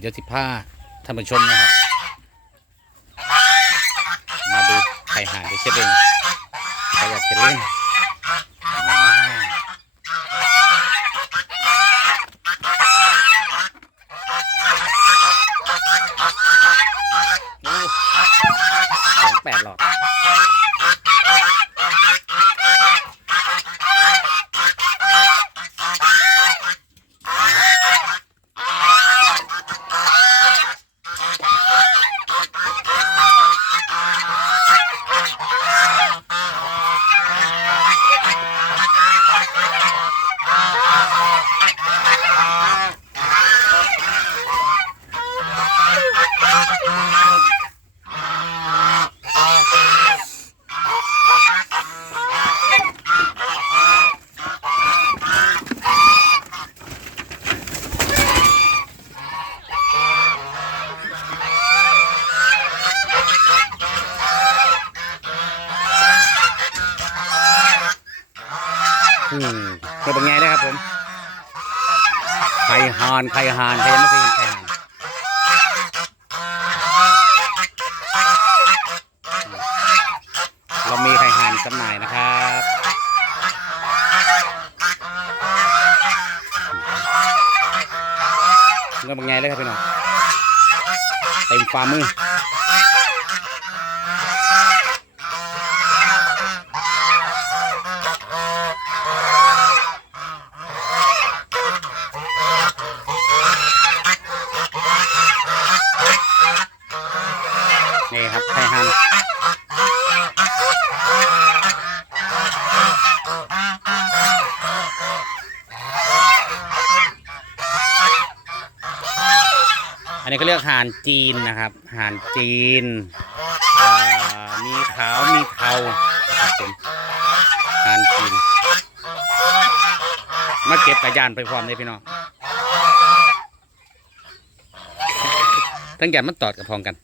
เดี๋ยวสิผ้าท่านผู้ชมนะครับ มาดูไข่ห่านที่เช็ดเองใครอยากเช็ดเล่นอ่าโอ้เสียงแปดหลอด อืมเป็นไงนะครับผมไข่หานไข่หานใครยังไม่เคยเห็นไข่หานเรามีไข่หานจำหน่ายนะครับเงินเป็นไงเลยครับพี่น้องเต็มฝ่ามือ นี่ครับไข่หันอันนี้ก็เรียกห่านจีนนะครับห่านจีนอ่ามีขาวมีเทานะครับผมห่านจีนมาเก็บกระยานไปพร้อมเลยพี่น้องทั้งแก่มันตอดกับพร้องกัน